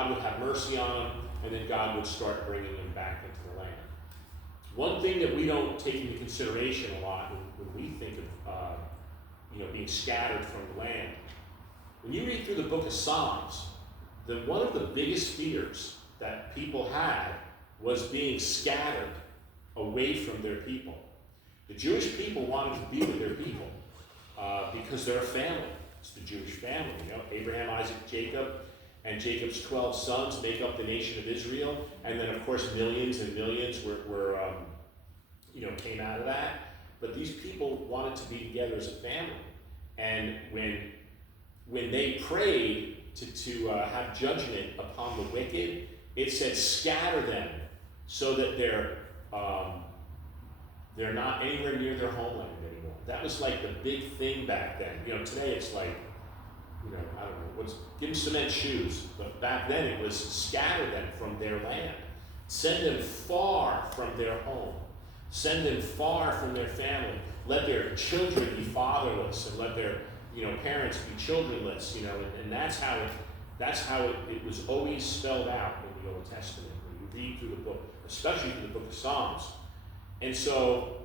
God would have mercy on them, and then God would start bringing them back into the land. One thing that we don't take into consideration a lot when we think of being scattered from the land, when you read through the book of Psalms, one of the biggest fears that people had was being scattered away from their people. The Jewish people wanted to be with their people because they're a family. It's the Jewish family, Abraham, Isaac, Jacob, and Jacob's 12 sons make up the nation of Israel. And then, of course, millions and millions came out of that. But these people wanted to be together as a family. And when they prayed to have judgment upon the wicked, it said, scatter them so that they're not anywhere near their homeland anymore. That was like the big thing back then. Today it's like, I don't know, give them cement shoes. But back then it was scatter them from their land. Send them far from their home. Send them far from their family. Let their children be fatherless, and let their parents be childrenless. And that's how it was always spelled out in the Old Testament when you read through the book, especially through the book of Psalms. And so,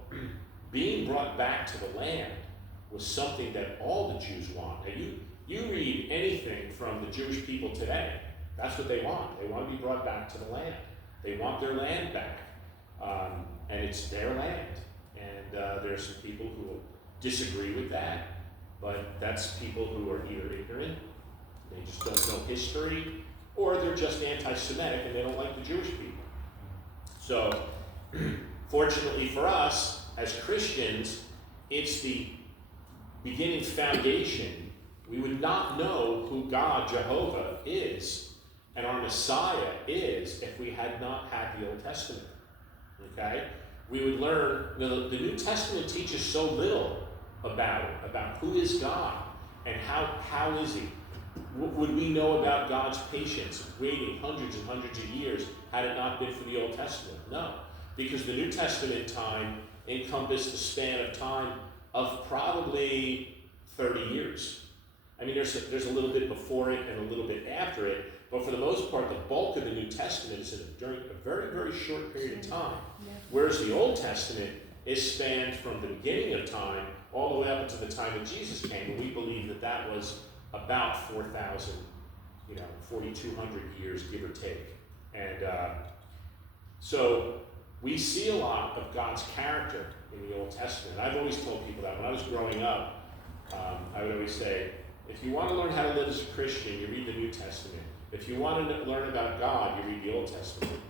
being brought back to the land was something that all the Jews want. Now, you read anything from the Jewish people today, that's what they want. They want to be brought back to the land. They want their land back. And it's their land. And there's some people who will disagree with that, but that's people who are either ignorant, they just don't know history, or they're just anti-Semitic and they don't like the Jewish people. So, fortunately for us, as Christians, it's the beginning foundation. We would not know who God, Jehovah, is, and our Messiah is, if we had not had the Old Testament. Okay? We would learn, the New Testament teaches so little about who is God, and how is he. Would we know about God's patience, waiting hundreds and hundreds of years, had it not been for the Old Testament? No. Because the New Testament time encompassed a span of time of probably 30 years. I mean, there's a little bit before it and a little bit after it, but for the most part, the bulk of the New Testament is during a very, very short period of time. Whereas the Old Testament is spanned from the beginning of time all the way up until the time that Jesus came, and we believe that was about 4,000, 4,200 years, give or take. And so we see a lot of God's character in the Old Testament. I've always told people that when I was growing up, I would always say, if you want to learn how to live as a Christian, you read the New Testament. If you want to learn about God, you read the Old Testament.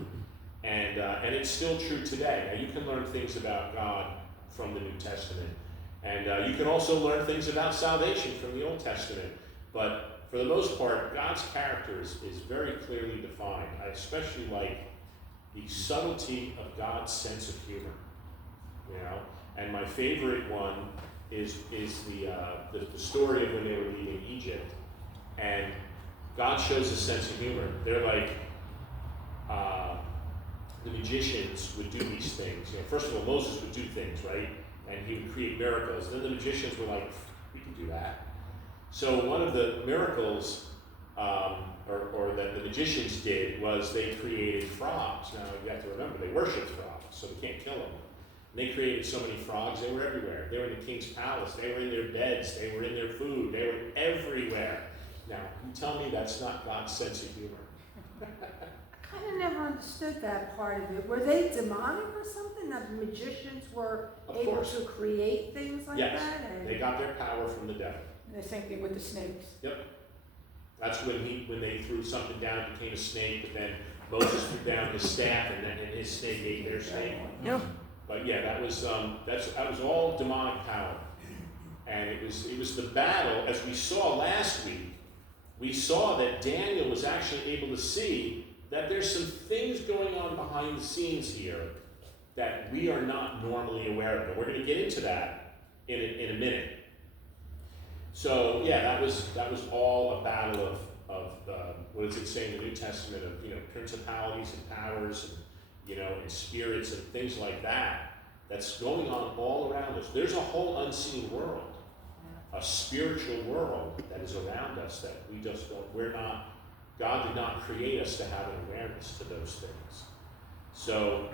And it's still true today. Now, you can learn things about God from the New Testament. And you can also learn things about salvation from the Old Testament. But for the most part, God's character is very clearly defined. I especially like the subtlety of God's sense of humor. And my favorite one is the story of when they were leaving Egypt. And God shows a sense of humor. They're like, the magicians would do these things. First of all, Moses would do things, right? And he would create miracles. Then the magicians were like, we can do that. So one of the miracles, or that the magicians did, was they created frogs. Now you have to remember, they worshiped frogs, so they can't kill them. And they created so many frogs, they were everywhere. They were in the king's palace, they were in their beds, they were in their food, they were everywhere. Now, you tell me that's not God's sense of humor. I kind of never understood that part of it. Were they demonic or something? That the magicians were able to create things like that? Yes, they got their power from the devil. And the same thing with the snakes. Yep. That's when they threw something down, it became a snake, but then Moses threw down his staff, and his snake ate their snake. Yeah. But yeah, that was all demonic power. And it was the battle, as we saw last week. We saw that Daniel was actually able to see that there's some things going on behind the scenes here that we are not normally aware of. And we're going to get into that in a minute. So yeah, that was all a battle of what does it say in the New Testament of principalities and powers and spirits and things like that. That's going on all around us. There's a whole unseen world, a spiritual world that is around us that we're not God did not create us to have an awareness to those things. So,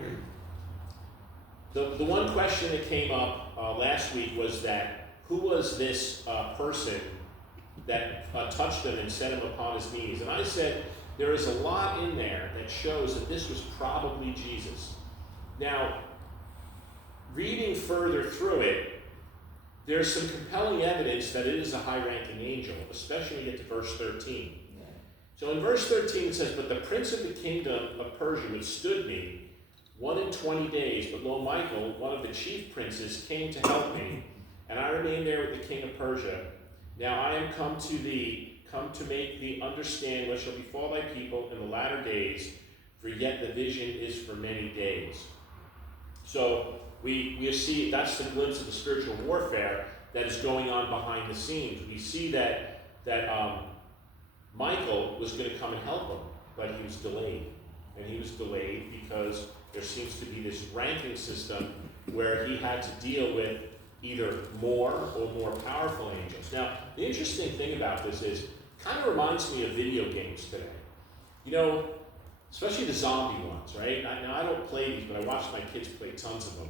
the one question that came up last week was that who was this person that touched him and set him upon his knees? And I said there is a lot in there that shows that this was probably Jesus. Now, reading further through it, there's some compelling evidence that it is a high-ranking angel, especially when you get to verse 13. So in verse 13 it says, "But the prince of the kingdom of Persia withstood me 1 days, but lo, Michael, one of the chief princes, came to help me, and I remained there with the king of Persia. Now I am come to thee, come to make thee understand what shall befall thy people in the latter days, for yet the vision is for many days." So we see that's the glimpse of the spiritual warfare that is going on behind the scenes. We see that Michael was going to come and help him, but he was delayed. And he was delayed because there seems to be this ranking system where he had to deal with either more or more powerful angels. Now, the interesting thing about this is, it kind of reminds me of video games today. You know, especially the zombie ones, right? Now, I don't play these, but I watch my kids play tons of them.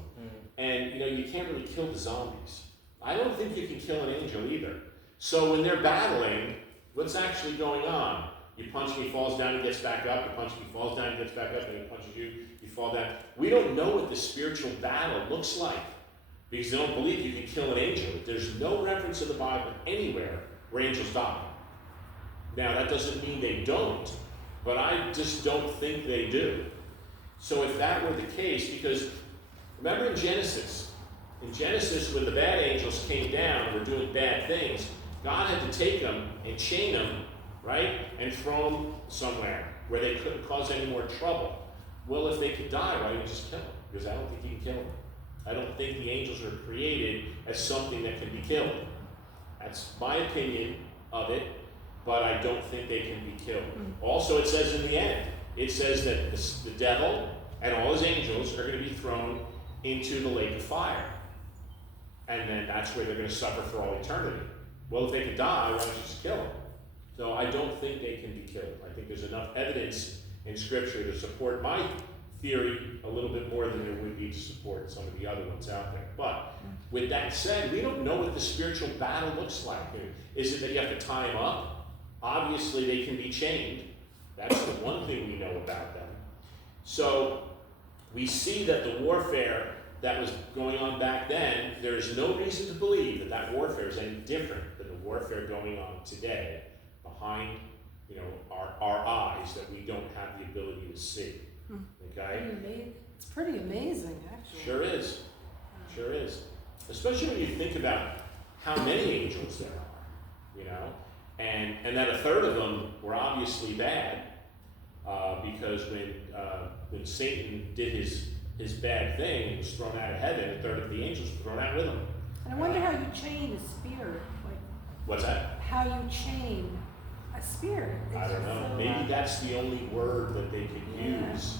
And, you know, you can't really kill the zombies. I don't think you can kill an angel either. So when they're battling, what's actually going on? You punch him, he falls down, he gets back up. You punch him, he falls down, he gets back up, and he punches you, you fall down. We don't know what the spiritual battle looks like because they don't believe you can kill an angel. There's no reference in the Bible anywhere where angels die. Now, that doesn't mean they don't, but I just don't think they do. So if that were the case, because remember in Genesis when the bad angels came down and were doing bad things, God had to take them and chain them, right, and throw them somewhere where they couldn't cause any more trouble. Well, if they could die, why don't you just kill them? Because I don't think you can kill them. I don't think the angels are created as something that can be killed. That's my opinion of it, but I don't think they can be killed. Also, it says in the end, it says that the devil and all his angels are going to be thrown into the lake of fire. And then that's where they're going to suffer for all eternity. Well, if they could die, why don't you just kill them? So I don't think they can be killed. I think there's enough evidence in Scripture to support my theory a little bit more than there would be to support some of the other ones out there. But with that said, we don't know what the spiritual battle looks like. Is it that you have to tie them up? Obviously, they can be chained. That's the one thing we know about them. So we see that the warfare that was going on back then, there is no reason to believe that that warfare is any different than the warfare going on today behind, you know, our eyes that we don't have the ability to see. Okay? It's pretty amazing, actually. Sure is. Sure is. Especially when you think about how many angels there are, you know, and that a third of them were obviously bad, because when Satan did his bad thing and was thrown out of heaven, a third of the angels were thrown out with him. And I wonder how you chain a spirit. Like, What's that? how you chain a spirit. I don't know. So, Maybe that's the only word that they could use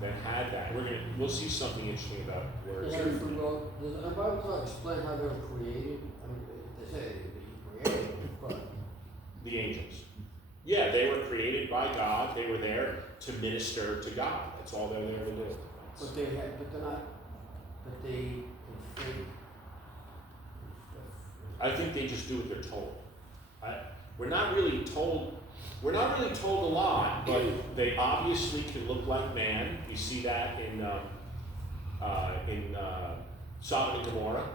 that had that. We'll see something interesting about words. Does the Bible explain how they were created? I mean, they say they created them, but The angels. Yeah, they were created by God. They were there to minister to God. That's all they were there to do. but they're not. But they can think. I think they just do what they're told. We're not really told a lot, but they obviously can look like man. You see that in Sodom and Gomorrah,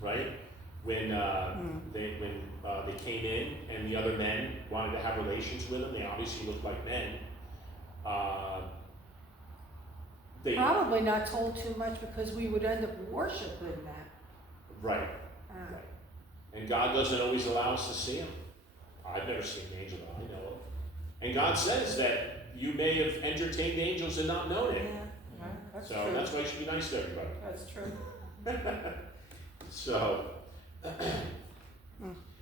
right? When they came in and the other men wanted to have relations with them, they obviously looked like men. They probably not told too much because we would end up worshiping that. right. Right. And God doesn't always allow us to see him. I've never seen an angel that I know of. And God says that you may have entertained angels and not known it. Yeah, that's So true. that's why you should be nice to everybody. That's true.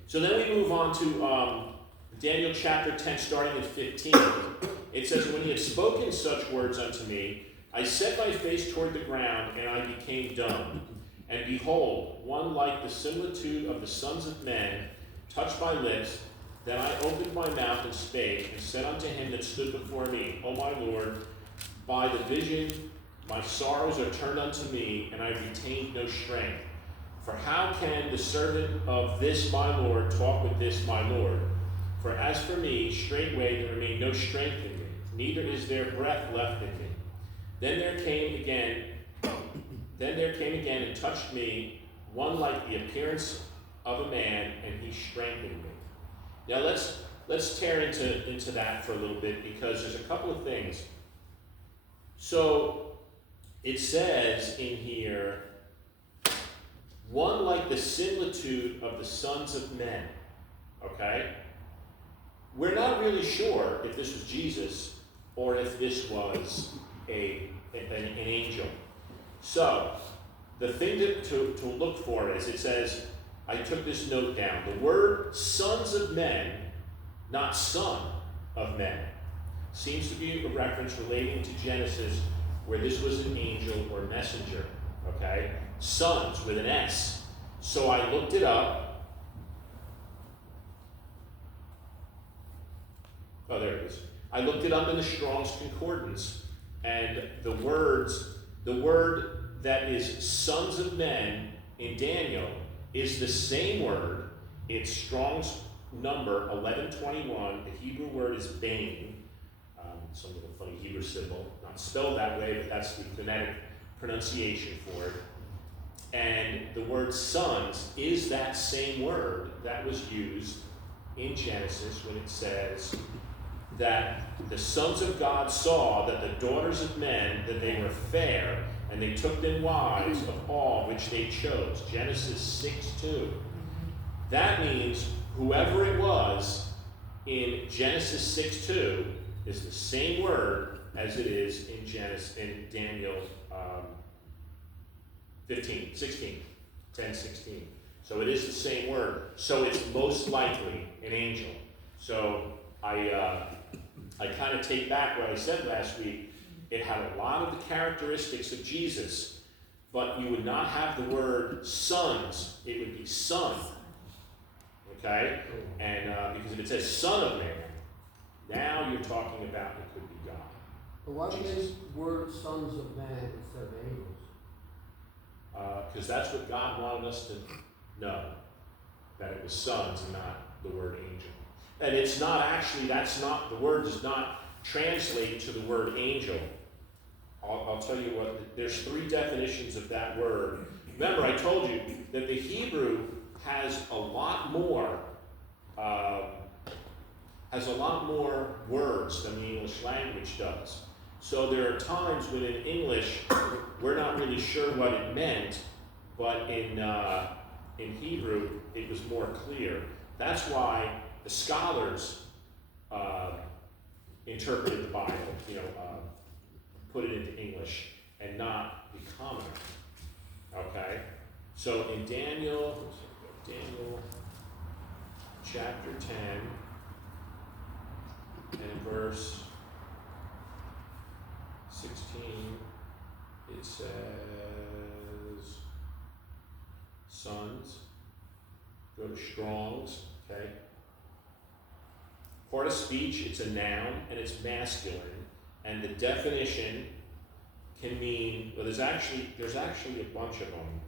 So then we move on to Daniel chapter 10, starting at 15. It says, "When he had spoken such words unto me, I set my face toward the ground, and I became dumb. And behold, one like the similitude of the sons of men touched my lips, Then I opened my mouth and spake, and said unto him that stood before me, O my Lord, by the vision my sorrows are turned unto me, and I retained no strength. For how can the servant of this my Lord talk with this my Lord? For as for me, straightway there remained no strength in me, neither is there breath left in me. Then there came again and touched me one like the appearance of a man, and he strengthened me. Now let's tear into that for a little bit, because there's a couple of things. So it says in here, one like the similitude of the sons of men. Okay? We're not really sure if this was Jesus or if this was an angel. So, the thing to look for is, it says, I took this note down, the word sons of men, not son of men, seems to be a reference relating to Genesis, where this was an angel or messenger, okay? Sons with an S. So I looked it up. Oh, there it is. I looked it up in the Strong's Concordance, and the word that is sons of men in Daniel is the same word. It's Strong's number 1121. The Hebrew word is bane. Some little funny Hebrew symbol, not spelled that way, but that's the phonetic pronunciation for it. And the word sons is that same word that was used in Genesis when it says that the sons of God saw that the daughters of men, that they were fair, and they took them wives of all which they chose. Genesis 6:2. That means whoever it was in Genesis 6:2 is the same word as it is in Daniel 10:16. So it is the same word. So it's most likely an angel. So I kind of take back what I said last week. It had a lot of the characteristics of Jesus, but you would not have the word sons. It would be son. Okay? And because if it says son of man, now you're talking about it could be God. But why do they word sons of man instead of angels? Because that's what God wanted us to know, that it was sons and not the word angel. And it's not actually, the word does not translate to the word angel. I'll tell you what, there's 3 definitions of that word. Remember, I told you that the Hebrew has a lot more words than the English language does. So there are times when in English we're not really sure what it meant, but in Hebrew it was more clear. That's why the scholars interpreted the Bible, put it into English and not the commoner. Okay? So in Daniel chapter 10 and verse 16, it says sons. Go to Strong's, okay? Part of speech, it's a noun and it's masculine, and the definition can mean, well, there's actually a bunch of them.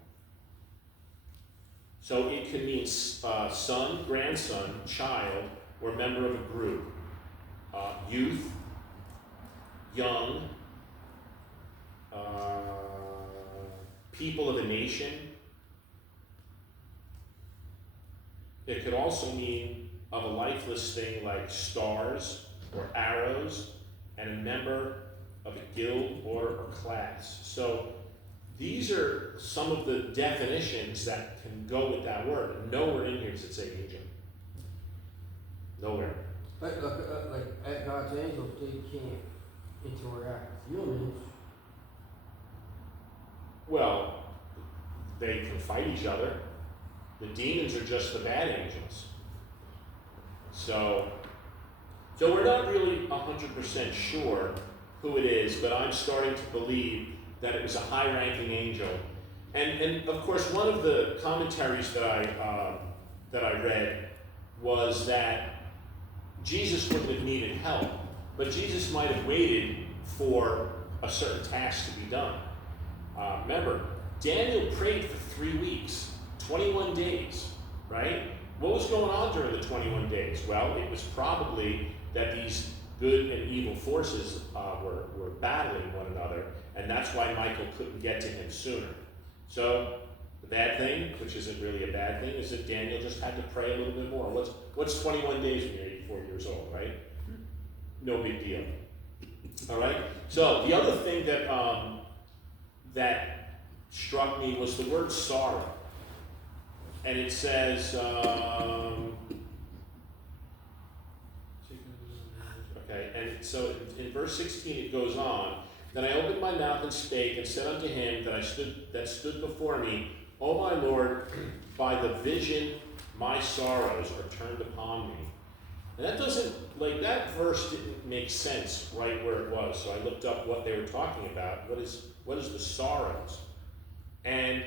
So it can mean son, grandson, child, or member of a group. Youth, young, people of a nation. It could also mean of a lifeless thing like stars or arrows, and a member of a guild, order, or class. So these are some of the definitions that can go with that word. Nowhere in here does it say angel. Nowhere. Like at God's angels, they can't interact with humans. Well, they can fight each other. The demons are just the bad angels. So we're not really 100% sure who it is, but I'm starting to believe that it was a high-ranking angel. And of course, one of the commentaries that I read was that Jesus wouldn't have needed help, but Jesus might have waited for a certain task to be done. Remember, Daniel prayed for 3 weeks, 21 days, right? What was going on during the 21 days? Well, it was probably that these good and evil forces were battling one another, and that's why Michael couldn't get to him sooner. So the bad thing, which isn't really a bad thing, is that Daniel just had to pray a little bit more. What's 21 days when you're 84 years old, right? No big deal. All right. So the other thing that that struck me was the word sorrow, and it says. Okay, and so in verse 16 it goes on. Then I opened my mouth and spake, and said unto him that stood before me, O my Lord, by the vision my sorrows are turned upon me. And that doesn't, that verse didn't make sense right where it was. So I looked up what they were talking about. What is the sorrows? And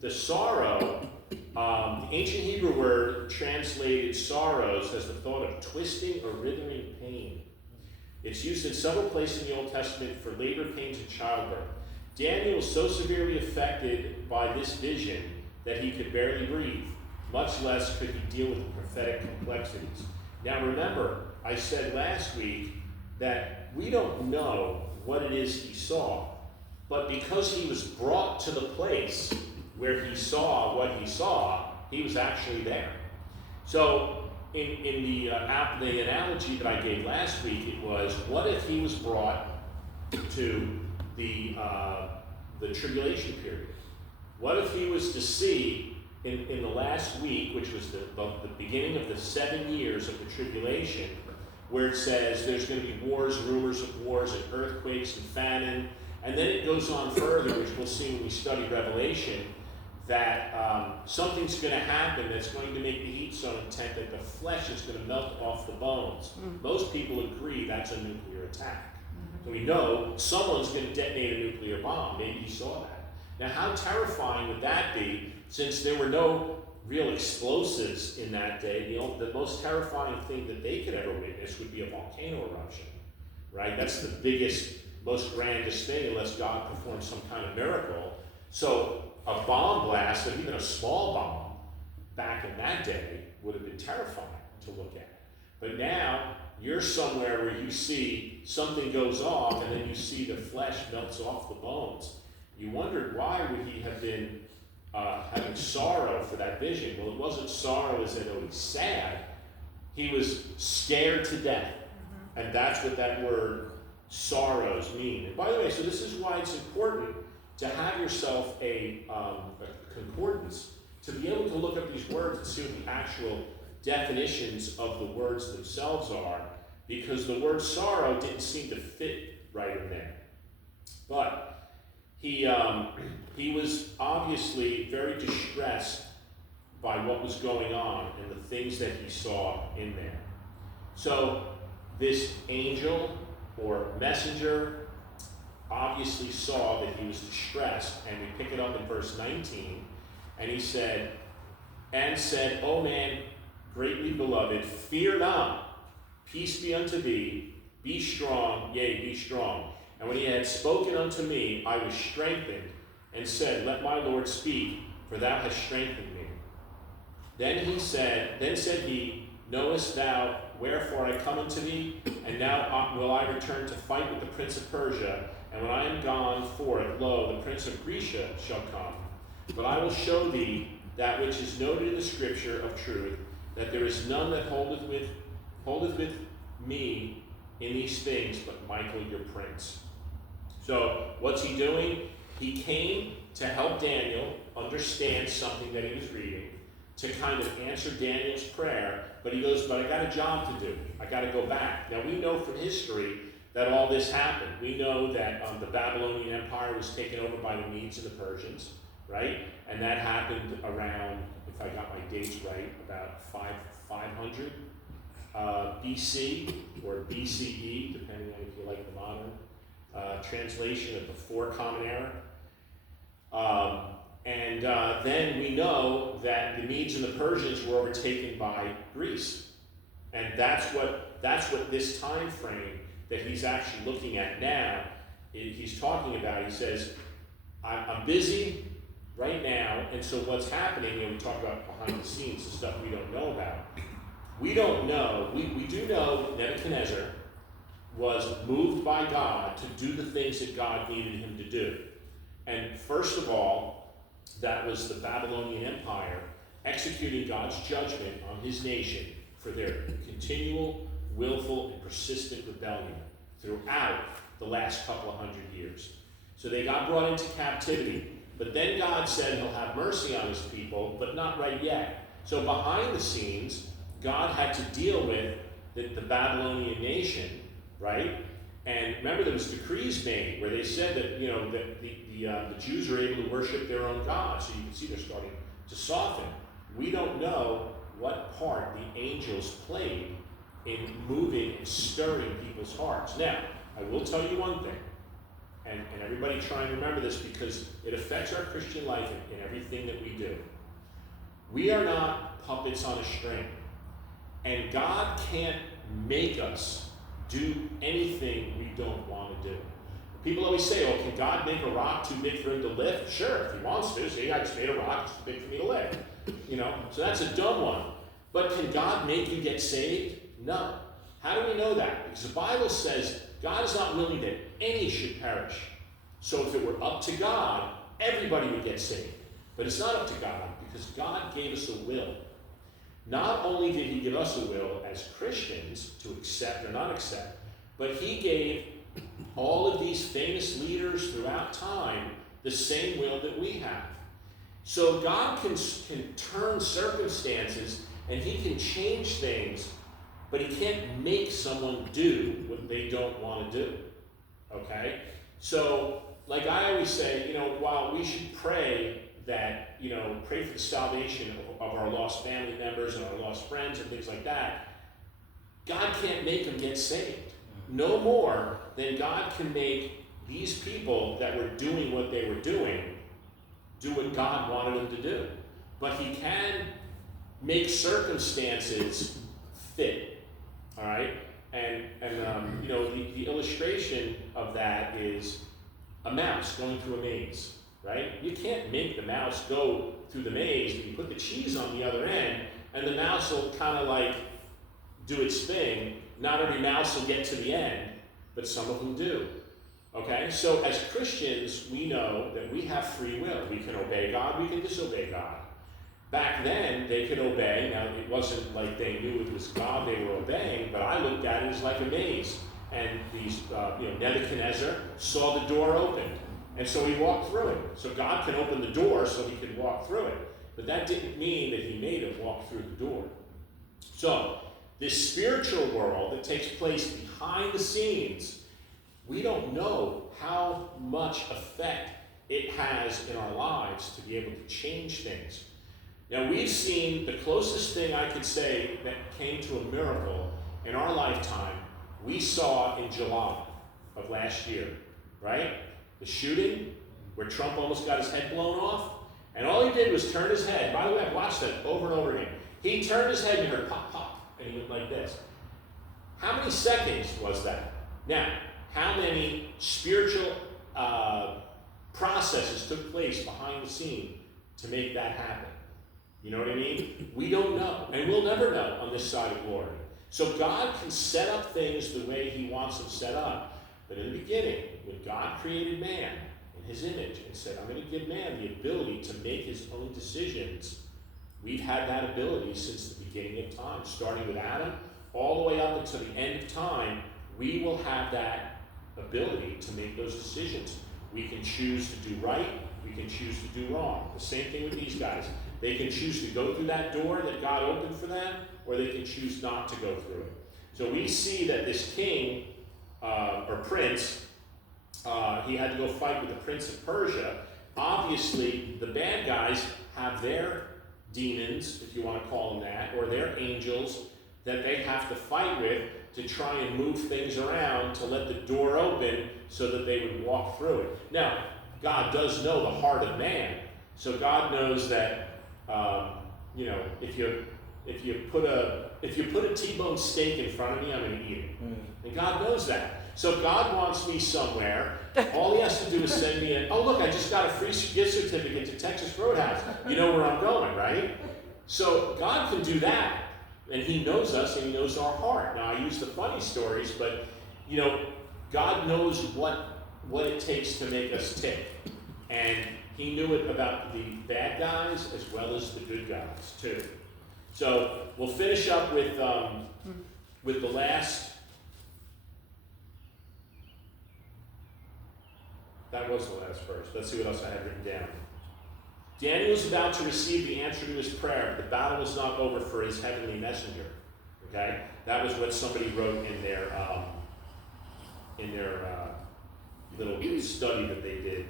the sorrow, the ancient Hebrew word translated sorrows as the thought of twisting or withering pain. It's used in several places in the Old Testament for labor pains and childbirth. Daniel was so severely affected by this vision that he could barely breathe, much less could he deal with the prophetic complexities. Now remember, I said last week that we don't know what it is he saw, but because he was brought to the place where he saw what he saw, he was actually there. So in the analogy that I gave last week, it was, what if he was brought to the tribulation period? What if he was to see in the last week, which was the beginning of the 7 years of the tribulation, where it says there's going to be wars, rumors of wars, and earthquakes and famine, and then it goes on further, which we'll see when we study Revelation, that something's going to happen that's going to make the heat so intense that the flesh is going to melt off the bones. Most people agree that's a nuclear attack. So we know someone's going to detonate a nuclear bomb. Maybe he saw that. Now, how terrifying would that be, since there were no real explosives in that day? The most terrifying thing that they could ever witness would be a volcano eruption, right? That's the biggest, most grandest thing, unless God performs some kind of miracle. So a bomb blast, or even a small bomb, back in that day, would have been terrifying to look at. But now, you're somewhere where you see something goes off, and then you see the flesh melts off the bones. You wondered, why would he have been having sorrow for that vision? Well, it wasn't sorrow as in, oh, he's sad. He was scared to death. And that's what that word sorrows mean. And by the way, so this is why it's important to have yourself a concordance, to be able to look up these words and see what the actual definitions of the words themselves are, because the word sorrow didn't seem to fit right in there. But he was obviously very distressed by what was going on and the things that he saw in there. So this angel or messenger obviously saw that he was distressed, and we pick it up in verse 19, and he said, O man, greatly beloved, fear not, peace be unto thee, be strong, yea, be strong. And when he had spoken unto me, I was strengthened, and said, Let my Lord speak, for thou hast strengthened me. Then said he, Knowest thou wherefore I come unto thee? And now will I return to fight with the prince of Persia. And when I am gone forth, lo, the prince of Grecia shall come. But I will show thee that which is noted in the scripture of truth, that there is none that holdeth with me in these things, but Michael your prince. So what's he doing? He came to help Daniel understand something that he was reading, to kind of answer Daniel's prayer, but he goes, but I got a job to do. I got to go back. Now we know from history that all this happened. We know that the Babylonian Empire was taken over by the Medes and the Persians, right? And that happened around, if I got my dates right, about 500 BC or BCE, depending on if you like the modern translation of before Common Era. Then we know that the Medes and the Persians were overtaken by Greece. And that's what this time frame that he's actually looking at now, he's talking about. He says, I'm busy right now, and so what's happening, we talk about behind the scenes, the stuff we don't know about. We don't know, we do know Nebuchadnezzar was moved by God to do the things that God needed him to do. And first of all, that was the Babylonian Empire executing God's judgment on his nation for their continual, willful, and persistent rebellion throughout the last couple of 100 years. So they got brought into captivity, but then God said he'll have mercy on his people, but not right yet. So behind the scenes, God had to deal with the Babylonian nation, right? And remember, there was decrees made where they said that, that the Jews are able to worship their own gods. So you can see they're starting to soften. We don't know what part the angels played in moving and stirring people's hearts. Now, I will tell you one thing, and everybody try and remember this because it affects our Christian life in everything that we do. We are not puppets on a string, and God can't make us do anything we don't want to do. People always say, oh, can God make a rock too big for him to lift? Sure, if he wants to. See, I just made a rock too big for me to lift. So that's a dumb one. But can God make you get saved? No. How do we know that? Because the Bible says God is not willing that any should perish. So if it were up to God, everybody would get saved. But it's not up to God because God gave us a will. Not only did he give us a will as Christians to accept or not accept, but he gave all of these famous leaders throughout time the same will that we have. So God can turn circumstances and he can change things, but he can't make someone do what they don't want to do. Okay? So, like I always say, while we should pray that, pray for the salvation of our lost family members and our lost friends and things like that, God can't make them get saved. No more than God can make these people that were doing what they were doing do what God wanted them to do. But he can make circumstances fit. All right? And the illustration of that is a mouse going through a maze, right? You can't make the mouse go through the maze, but you put the cheese on the other end, and the mouse will kind of like do its thing. Not every mouse will get to the end, but some of them do. Okay? So as Christians, we know that we have free will. We can obey God, we can disobey God. Back then, they could obey. Now, it wasn't like they knew it was God they were obeying, but I looked at it as like a maze. And these, Nebuchadnezzar saw the door opened, and so he walked through it. So God can open the door so he could walk through it. But that didn't mean that he made him walk through the door. So, this spiritual world that takes place behind the scenes, we don't know how much effect it has in our lives to be able to change things. Now, we've seen the closest thing I could say that came to a miracle in our lifetime, we saw in July of last year, right? The shooting where Trump almost got his head blown off, and all he did was turn his head. By the way, I've watched that over and over again. He turned his head and you heard pop, pop, and he went like this. How many seconds was that? Now, how many spiritual processes took place behind the scene to make that happen? You know what I mean? We don't know, and we'll never know on this side of glory. So God can set up things the way he wants them set up. But in the beginning, when God created man in his image and said, I'm going to give man the ability to make his own decisions, we've had that ability since the beginning of time. Starting with Adam, all the way up until the end of time, we will have that ability to make those decisions. We can choose to do right, we can choose to do wrong. The same thing with these guys. They can choose to go through that door that God opened for them, or they can choose not to go through it. So we see that this king, or prince, he had to go fight with the prince of Persia. Obviously, the bad guys have their demons, if you want to call them that, or their angels that they have to fight with to try and move things around to let the door open so that they would walk through it. Now, God does know the heart of man, so God knows that if you put a if you put a T-bone steak in front of me, I'm going to eat it. And God knows that. So God wants me somewhere. All he has to do is send me oh look, I just got a free gift certificate to Texas Roadhouse. You know where I'm going, right? So God can do that. And he knows us and he knows our heart. Now I use the funny stories, but you know, God knows what it takes to make us tick. And he knew it about the bad guys as well as the good guys too. So we'll finish up with the last. That was the last verse. Let's see what else I had written down. Daniel was about to receive the answer to his prayer. The battle was not over for his heavenly messenger. Okay, that was what somebody wrote in their little study that they did.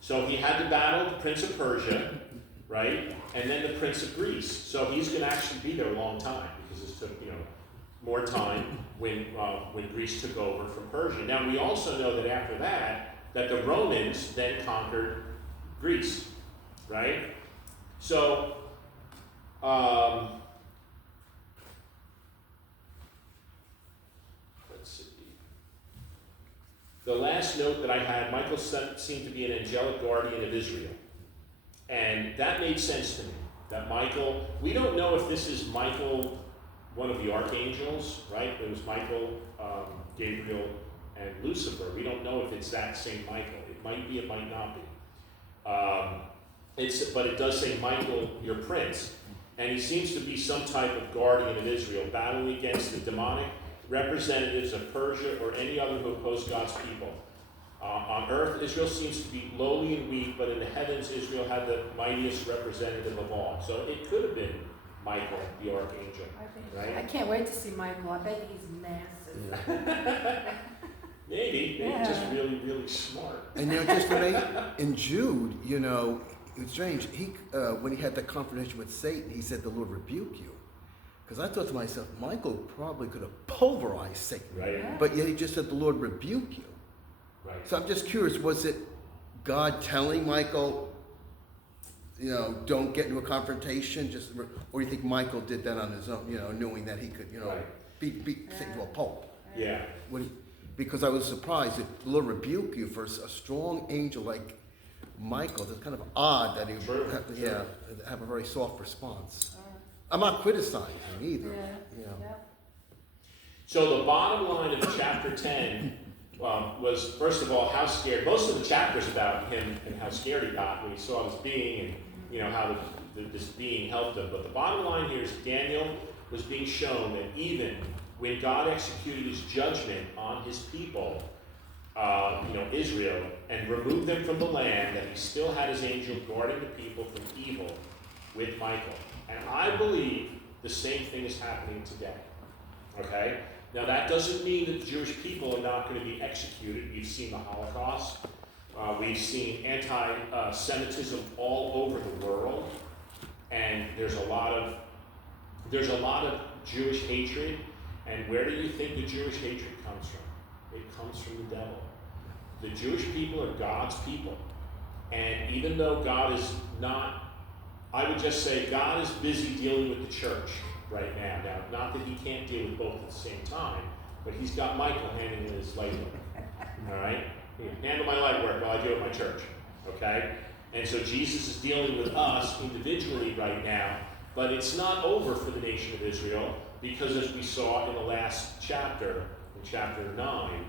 So he had to battle the Prince of Persia, right, and then the Prince of Greece. So he's going to actually be there a long time because it took more time when Greece took over from Persia. Now we also know that after that the Romans then conquered Greece, right? So let's see. The last note that I had, Michael seemed to be an angelic guardian of Israel. And that made sense to me. That Michael, we don't know if this is Michael, one of the archangels, right? It was Michael, Gabriel, and Lucifer. We don't know if it's that same Michael. It might be, it might not be. But it does say Michael, your prince. And he seems to be some type of guardian of Israel, battling against the demonic representatives of Persia or any other who oppose God's people. On earth, Israel seems to be lowly and weak, but in the heavens, Israel had the mightiest representative of all. So it could have been Michael, the archangel, right? I can't wait to see Michael. I bet he's massive. Yeah. Maybe just really, really smart. And just to make, in Jude, it's strange. He when he had the confrontation with Satan, he said, "The Lord rebuke you." Because I thought to myself, Michael probably could have pulverized Satan, Right. Yeah. but yet he just said, "The Lord rebuke you." Right. So I'm just curious, was it God telling Michael, don't get into a confrontation, or do you think Michael did that on his own, knowing that he could, Right. beat Satan to a pulp? Yeah. Because I was surprised that the Lord rebuke you for a strong angel like Michael. It's kind of odd that he True, would true. have a very soft response. I'm not criticizing either. Yeah. So the bottom line of chapter 10 was, first of all, how scared. Most of the chapters about him and how scared he got when he saw this being and how this being helped him. But the bottom line here is Daniel was being shown that even when God executed his judgment on his people, Israel, and removed them from the land, that he still had his angel guarding the people from evil with Michael. And I believe the same thing is happening today. Okay? Now that doesn't mean that the Jewish people are not going to be executed. We've seen the Holocaust. We've seen anti-Semitism all over the world. And there's a lot of Jewish hatred. And where do you think the Jewish hatred comes from? It comes from the devil. The Jewish people are God's people. And even though God is not, I would just say God is busy dealing with the church right now. Now, not that he can't deal with both at the same time, but he's got Michael handling his light work. All right? Handle my light work while I do it at my church. Okay? And so Jesus is dealing with us individually right now, but it's not over for the nation of Israel, because as we saw in the last chapter, in chapter 9,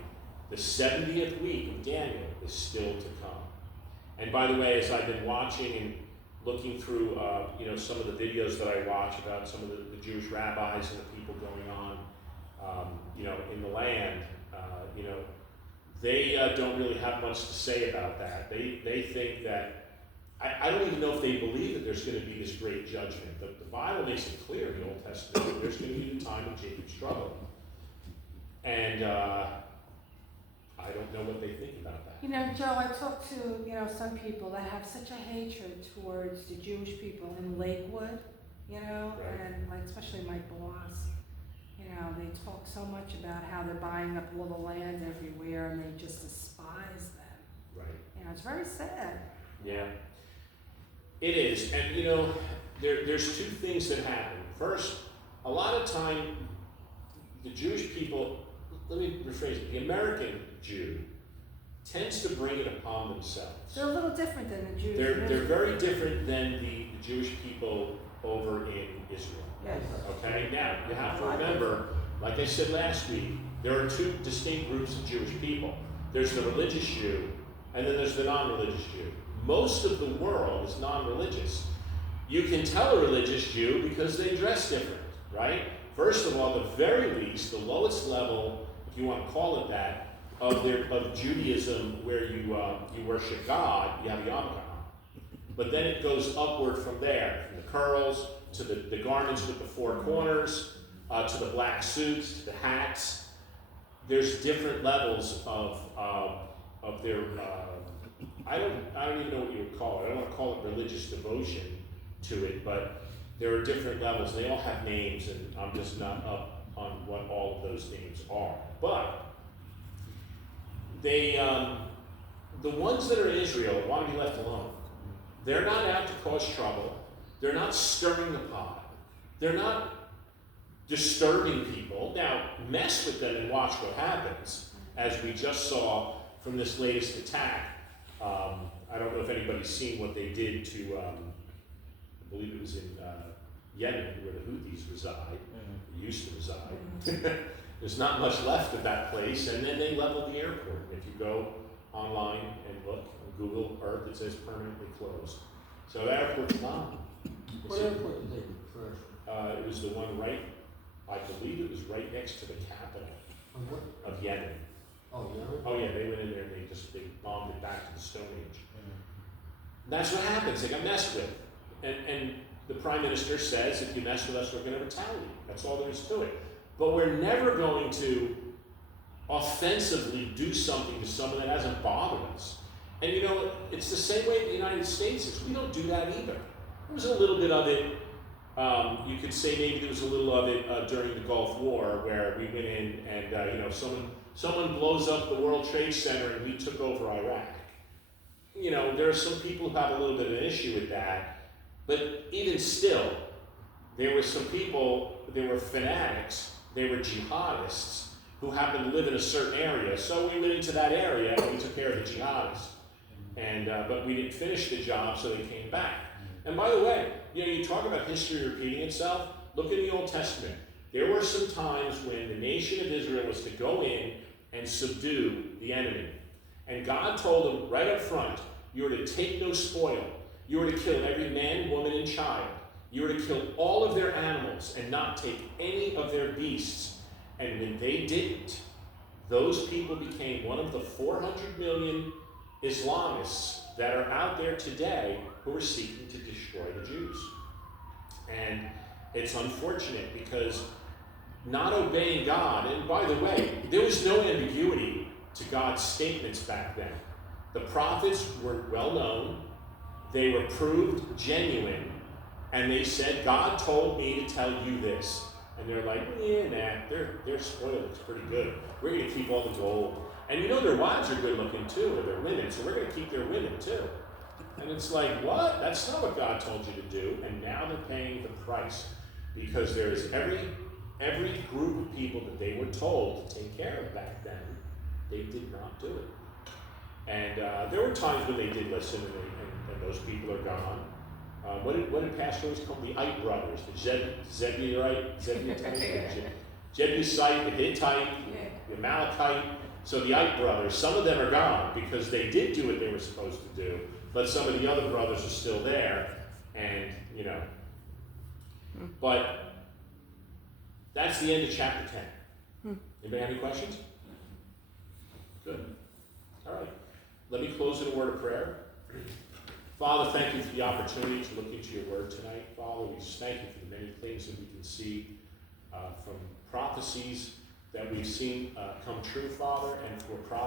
the 70th week of Daniel is still to come. And by the way, as I've been watching and looking through, some of the videos that I watch about some of the Jewish rabbis and the people going on, in the land, they don't really have much to say about that. They think that, I don't even know if they believe that there's going to be this great judgment. The Bible makes it clear in the Old Testament that there's going to be the time of Jacob's trouble. And I don't know what they think about that. Joe, I talked to, some people that have such a hatred towards the Jewish people in Lakewood, Right. and like especially my boss. They talk so much about how they're buying up all the land everywhere and they just despise them. Right. It's very sad. Yeah. It is. And, there's two things that happen. First, a lot of time, the Jewish people, let me rephrase it, the American Jew tends to bring it upon themselves. They're a little different than the Jews. They're very different than the Jewish people over in Israel. Yes. Okay, now you have to remember, like I said last week, there are two distinct groups of Jewish people. There's the religious Jew, and then there's the non-religious Jew. Most of the world is non-religious. You can tell a religious Jew because they dress different, right? First of all, the very least, the lowest level, if you want to call it that, of Judaism, where you worship God, you have yarmulke. But then it goes upward from there, from the curls to the garments with the four corners, to the black suits, to the hats. There's different levels of their. I don't even know what you would call it. I don't want to call it religious devotion to it, but there are different levels. They all have names, and I'm just not up on what all of those names are. But they, the ones that are in Israel want to be left alone. They're not out to cause trouble. They're not stirring the pot. They're not disturbing people. Now, mess with them and watch what happens, as we just saw from this latest attack. I don't know if anybody's seen what they did to, I believe it was in Yemen, where the Houthis reside, used to reside. There's not much left of that place, and then they leveled the airport. If you go online and look on Google Earth, it says permanently closed. So that airport's gone. What airport did they crash? It was the one right, I believe it was right next to the capital On what? of Yemen. Oh, yeah? Oh yeah, they went in there and they bombed it back to the Stone Age. That's what happens, they got messed with. And the Prime Minister says, if you mess with us, we're going to retaliate. That's all there is to it. But we're never going to offensively do something to someone that hasn't bothered us. And you know, it's the same way in the United States is. We don't do that either. There was a little bit of it, you could say maybe there was a little of it during the Gulf War, where we went in and, you know, someone blows up the World Trade Center and we took over Iraq. You know, there are some people who have a little bit of an issue with that, but even still, there were some people, they were fanatics, they were jihadists who happened to live in a certain area. So we went into that area and we took care of the jihadists. And, but we didn't finish the job, so they came back. And by the way, you know, you talk about history repeating itself. Look in the Old Testament. There were some times when the nation of Israel was to go in and subdue the enemy. And God told them right up front, you are to take no spoil. You are to kill every man, woman, and child. You are to kill all of their animals and not take any of their beasts. And when they didn't, those people became one of the 400 million Islamists that are out there today who are seeking to destroy the Jews. And it's unfortunate because not obeying God, and by the way, there was no ambiguity to God's statements back then. The prophets were well known, they were proved genuine, and they said, God told me to tell you this. And they're like, yeah, nah, their spoil looks pretty good. We're going to keep all the gold. And you know their wives are good looking too, or their women, so we're going to keep their women too. And it's like, what? That's not what God told you to do. And now they're paying the price because there is every group of people that they were told to take care of back then, they did not do it. And there were times when they did listen, and those people are gone. What did Pastor always call them? The Ite brothers, the Zebulite, Jebusite, the Hittite, the Amalekite. So the Ite brothers, some of them are gone because they did do what they were supposed to do, but some of the other brothers are still there, and you know. But that's the end of chapter 10. Anybody have any questions? Good. All right. Let me close in a word of prayer. Father, thank you for the opportunity to look into your word tonight. Father, we just thank you for the many things that we can see from prophecies that we've seen come true, Father, and for prophecies